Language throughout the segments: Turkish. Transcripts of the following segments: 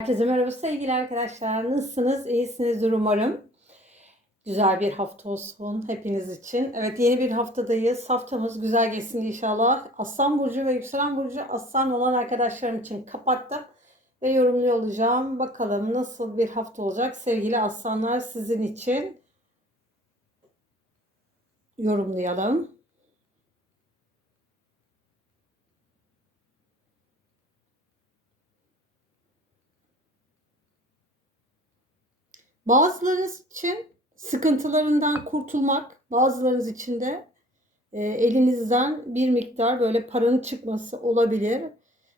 Herkese merhaba sevgili arkadaşlar. Nasılsınız? İyisinizdir umarım. Güzel bir hafta olsun hepiniz için. Evet yeni bir haftadayız. Haftamız güzel geçsin inşallah. Aslan Burcu ve Yükselen Burcu Aslan olan arkadaşlarım için kapattım. Ve yorumluyor olacağım. Bakalım nasıl bir hafta olacak sevgili aslanlar sizin için. Yorumlayalım. Bazılarınız için sıkıntılarından kurtulmak, bazılarınız için de e, elinizden bir miktar böyle paranın çıkması olabilir.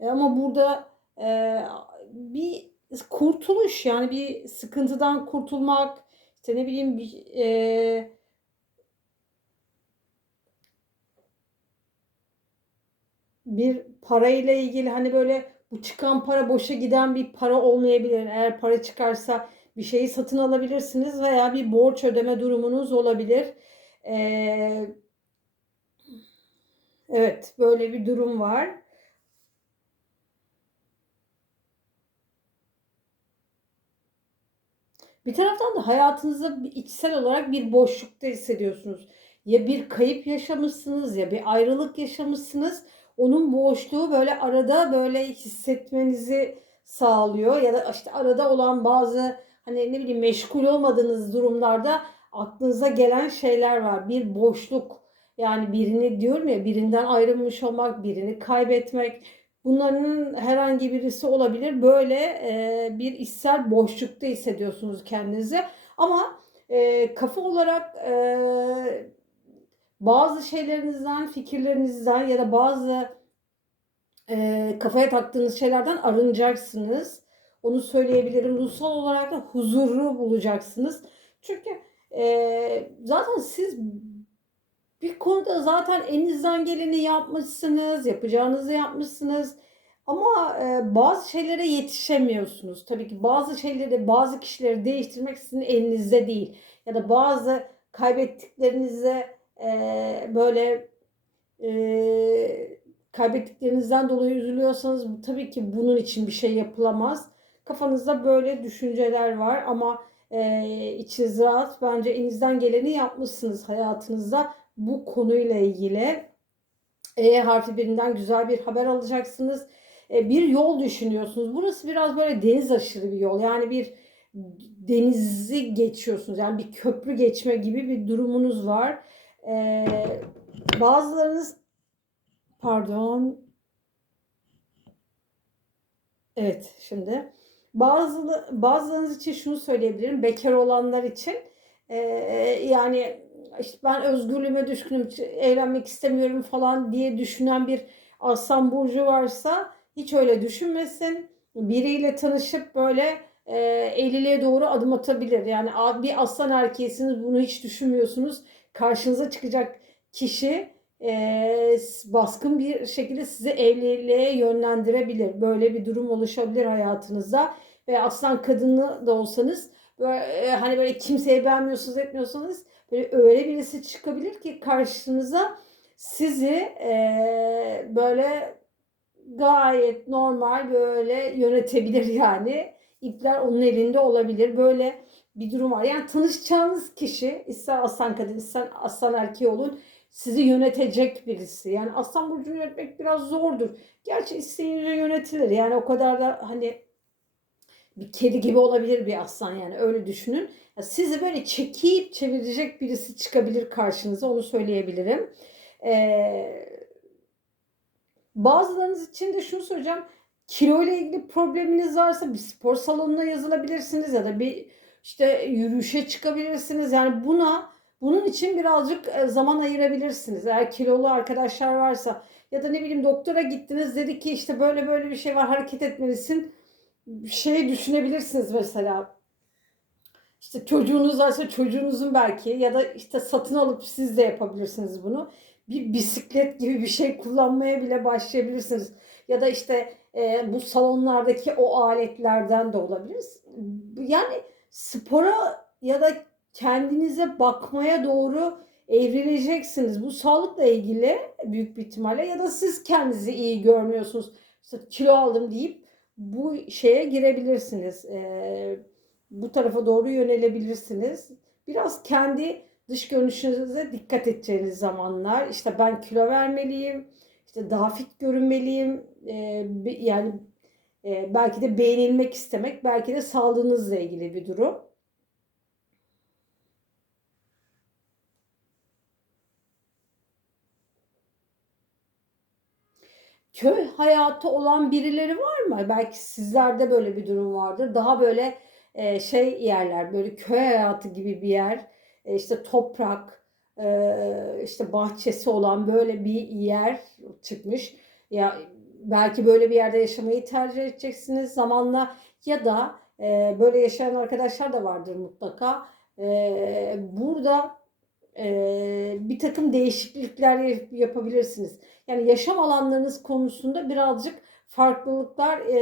E, ama burada e, bir kurtuluş yani bir sıkıntıdan kurtulmak, işte ne bileyim bir e, bir parayla ilgili hani böyle bu çıkan para boşa giden bir para olmayabilir. Eğer para çıkarsa bir şeyi satın alabilirsiniz veya bir borç ödeme durumunuz olabilir. Ee, evet, böyle bir durum var. Bir taraftan da hayatınızda içsel olarak bir boşlukta hissediyorsunuz. Ya bir kayıp yaşamışsınız ya bir ayrılık yaşamışsınız. Onun boşluğu böyle arada böyle hissetmenizi sağlıyor ya da işte arada olan bazı hani ne bileyim meşgul olmadığınız durumlarda aklınıza gelen şeyler var. Bir boşluk yani birini diyorum ya birinden ayrılmış olmak, birini kaybetmek bunların herhangi birisi olabilir. Böyle e, bir içsel boşlukta hissediyorsunuz kendinizi. Ama e, kafa olarak e, bazı şeylerinizden, fikirlerinizden ya da bazı e, kafaya taktığınız şeylerden arınacaksınız. Onu söyleyebilirim. Ruhsal olarak da huzuru bulacaksınız. Çünkü e, zaten siz bir konuda zaten elinizden geleni yapmışsınız, yapacağınızı yapmışsınız. Ama e, bazı şeylere yetişemiyorsunuz. Tabii ki bazı şeyleri, bazı kişileri değiştirmek sizin elinizde değil. Ya da bazı kaybettiklerinize e, böyle e, kaybettiklerinizden dolayı üzülüyorsanız tabii ki bunun için bir şey yapılamaz. Kafanızda böyle düşünceler var ama e, içiniz rahat. Bence elinizden geleni yapmışsınız hayatınızda bu konuyla ilgili. E harfi birinden güzel bir haber alacaksınız. E, bir yol düşünüyorsunuz. Burası biraz böyle deniz aşırı bir yol. Yani bir denizi geçiyorsunuz. Yani bir köprü geçme gibi bir durumunuz var. E, bazılarınız pardon Evet şimdi bazı bazılarınız için şunu söyleyebilirim bekar olanlar için. E, yani işte ben özgürlüğüme düşkünüm evlenmek istemiyorum falan diye düşünen bir aslan burcu varsa hiç öyle düşünmesin. Biriyle tanışıp böyle e, evliliğe doğru adım atabilir. Yani bir aslan erkeğisiniz bunu hiç düşünmüyorsunuz. Karşınıza çıkacak kişi e, baskın bir şekilde sizi evliliğe yönlendirebilir. Böyle bir durum oluşabilir hayatınızda. Ve aslan kadını da olsanız böyle, e, hani böyle kimseyi beğenmiyorsunuz etmiyorsanız böyle öyle birisi çıkabilir ki karşınıza sizi e, böyle gayet normal böyle yönetebilir yani. İpler onun elinde olabilir. Böyle bir durum var. Yani tanışacağınız kişi ister aslan kadın ister aslan erkeği olun sizi yönetecek birisi. Yani Aslan Burcu'nu yönetmek biraz zordur. Gerçi isteyince yönetilir. Yani o kadar da hani bir kedi gibi olabilir bir aslan yani öyle düşünün. Sizi böyle çekip çevirecek birisi çıkabilir karşınıza onu söyleyebilirim. Ee, bazılarınız için de şunu söyleyeceğim. Kilo ile ilgili probleminiz varsa bir spor salonuna yazılabilirsiniz ya da bir işte yürüyüşe çıkabilirsiniz. Yani buna bunun için birazcık e, zaman ayırabilirsiniz. Eğer kilolu arkadaşlar varsa ya da ne bileyim doktora gittiniz dedi ki işte böyle böyle bir şey var hareket etmelisin. Şey düşünebilirsiniz mesela. İşte çocuğunuz varsa çocuğunuzun belki ya da işte satın alıp siz de yapabilirsiniz bunu. Bir bisiklet gibi bir şey kullanmaya bile başlayabilirsiniz. Ya da işte e, bu salonlardaki o aletlerden de olabilir. Yani spora ya da kendinize bakmaya doğru evrileceksiniz. Bu sağlıkla ilgili büyük bir ihtimalle ya da siz kendinizi iyi görmüyorsunuz. İşte kilo aldım deyip bu şeye girebilirsiniz. Ee, bu tarafa doğru yönelebilirsiniz. Biraz kendi dış görünüşünüze dikkat edeceğiniz zamanlar. İşte ben kilo vermeliyim, işte daha fit görünmeliyim. Ee, yani e, belki de beğenilmek istemek, belki de sağlığınızla ilgili bir durum. Köy hayatı olan birileri var mı? Belki sizlerde böyle bir durum vardır. Daha böyle e, şey yerler, böyle köy hayatı gibi bir yer, e, işte toprak, e, işte bahçesi olan böyle bir yer çıkmış. Ya belki böyle bir yerde yaşamayı tercih edeceksiniz zamanla ya da e, böyle yaşayan arkadaşlar da vardır mutlaka. E, burada e, bir takım değişiklikler yapabilirsiniz. Yani yaşam alanlarınız konusunda birazcık farklılıklar e,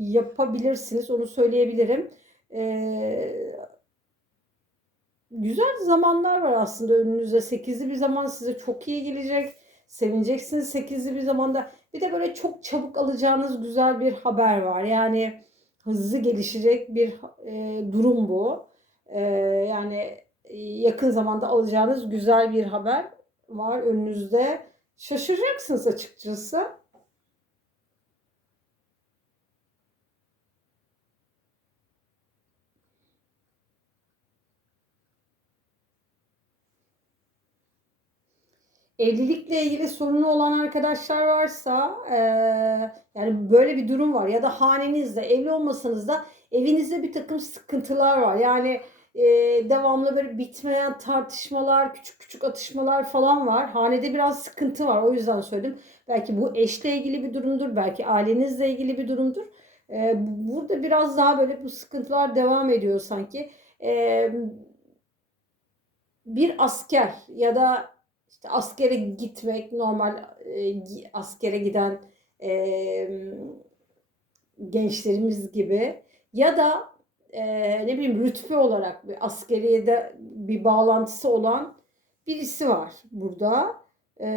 yapabilirsiniz. Onu söyleyebilirim. E, güzel zamanlar var aslında önünüzde. Sekizli bir zaman size çok iyi gelecek. Sevineceksiniz sekizli bir zamanda. Bir de böyle çok çabuk alacağınız güzel bir haber var. Yani hızlı gelişecek bir e, durum bu. E, yani yakın zamanda alacağınız güzel bir haber var önünüzde. Şaşıracaksınız açıkçası. evlilikle ilgili sorunu olan arkadaşlar varsa e, yani böyle bir durum var ya da hanenizde evli olmasanız da evinizde bir takım sıkıntılar var. Yani e, devamlı böyle bitmeyen tartışmalar, küçük küçük atışmalar falan var. Hanede biraz sıkıntı var. O yüzden söyledim. Belki bu eşle ilgili bir durumdur. Belki ailenizle ilgili bir durumdur. E, burada biraz daha böyle bu sıkıntılar devam ediyor sanki. E, bir asker ya da işte askere gitmek normal e, askere giden e, gençlerimiz gibi ya da e, ne bileyim rütbe olarak bir askeriyede bir bağlantısı olan birisi var burada. E,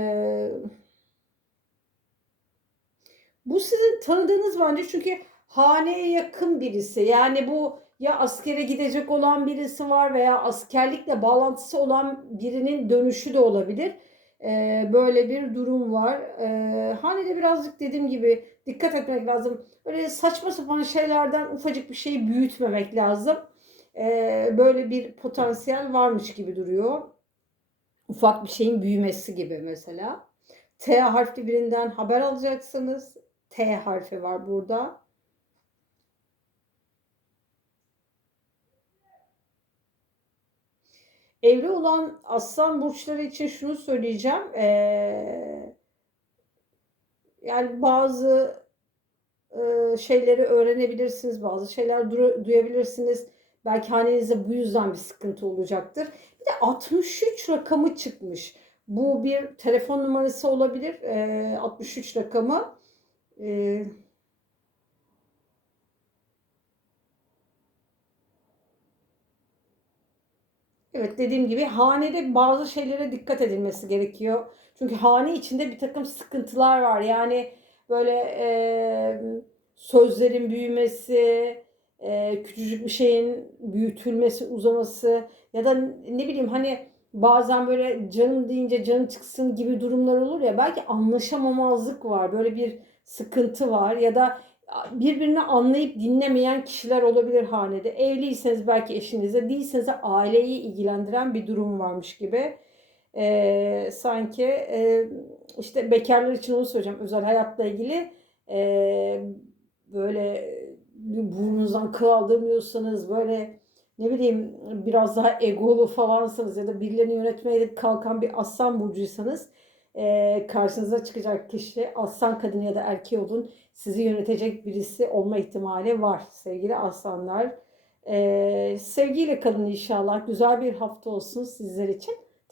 bu sizin tanıdığınız bence çünkü haneye yakın birisi. Yani bu ya askere gidecek olan birisi var veya askerlikle bağlantısı olan birinin dönüşü de olabilir. Ee, böyle bir durum var. Ee, hanede birazcık dediğim gibi dikkat etmek lazım. Böyle saçma sapan şeylerden ufacık bir şeyi büyütmemek lazım. Ee, böyle bir potansiyel varmış gibi duruyor. Ufak bir şeyin büyümesi gibi mesela. T harfli birinden haber alacaksınız. T harfi var burada. Evli olan aslan burçları için şunu söyleyeceğim. Ee, yani bazı e, şeyleri öğrenebilirsiniz, bazı şeyler duyabilirsiniz. Belki hanenizde bu yüzden bir sıkıntı olacaktır. Bir de 63 rakamı çıkmış. Bu bir telefon numarası olabilir. E, 63 rakamı. E, Evet dediğim gibi hanede bazı şeylere dikkat edilmesi gerekiyor. Çünkü hane içinde bir takım sıkıntılar var. Yani böyle e, sözlerin büyümesi, e, küçücük bir şeyin büyütülmesi, uzaması ya da ne bileyim hani bazen böyle canım deyince canı çıksın gibi durumlar olur ya belki anlaşamamazlık var. Böyle bir sıkıntı var ya da birbirini anlayıp dinlemeyen kişiler olabilir hanede. Evliyseniz belki eşinize, değilseniz de aileyi ilgilendiren bir durum varmış gibi. Ee, sanki e, işte bekarlar için onu söyleyeceğim. Özel hayatla ilgili e, böyle burnunuzdan kıl aldırmıyorsanız böyle ne bileyim biraz daha egolu falansanız ya da birilerini yönetmeye kalkan bir aslan burcuysanız e, karşınıza çıkacak kişi aslan kadın ya da erkeği olun sizi yönetecek birisi olma ihtimali var sevgili aslanlar. E, sevgiyle kalın inşallah. Güzel bir hafta olsun sizler için.